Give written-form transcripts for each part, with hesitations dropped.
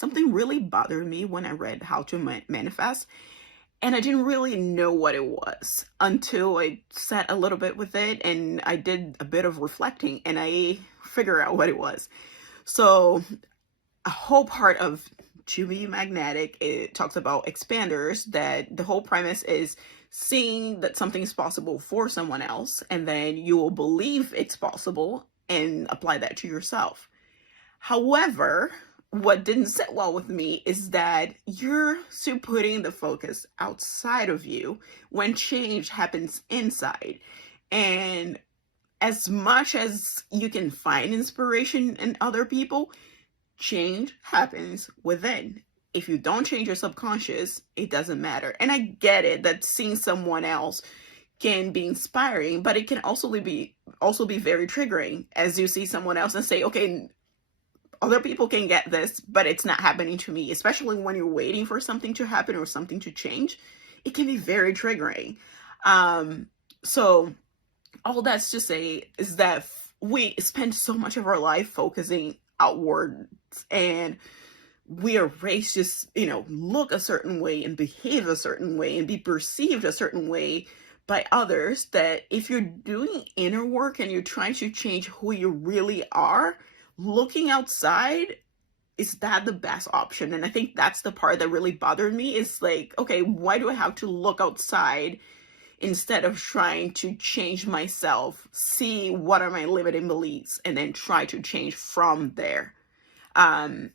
something really bothered me when I read How to Manifest, and I didn't really know what it was until I sat a little bit with it and I did a bit of reflecting and I figured out what it was. So, a whole part of To Be Magnetic, it talks about expanders, that the whole premise is seeing that something is possible for someone else, and then you will believe it's possible and apply that to yourself. However, what didn't sit well with me is that you're still putting the focus outside of you when change happens inside. And as much as you can find inspiration in other people, change happens within. If you don't change your subconscious, it doesn't matter. And I get it that seeing someone else can be inspiring, but it can also be very triggering as you see someone else and say, okay, other people can get this, but it's not happening to me. Especially when you're waiting for something to happen or something to change, it can be very triggering. So all that's to say is that we spend so much of our life focusing outward, and we are raised just, look a certain way and behave a certain way and be perceived a certain way by others, that if you're doing inner work and you're trying to change who you really are, looking outside, is that the best option? And I think that's the part that really bothered me, is like, okay, why do I have to look outside instead of trying to change myself, see what are my limiting beliefs, and then try to change from there? And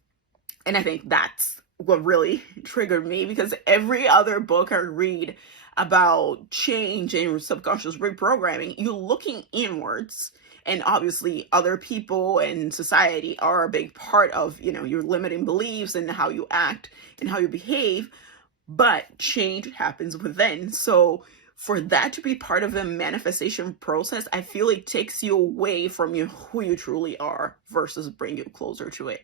I think that's what really triggered me, because every other book I read about change and subconscious reprogramming, you're looking inwards. And obviously other people and society are a big part of, your limiting beliefs and how you act and how you behave, but change happens within. So for that to be part of the manifestation process, I feel it takes you away from who you truly are versus bring you closer to it.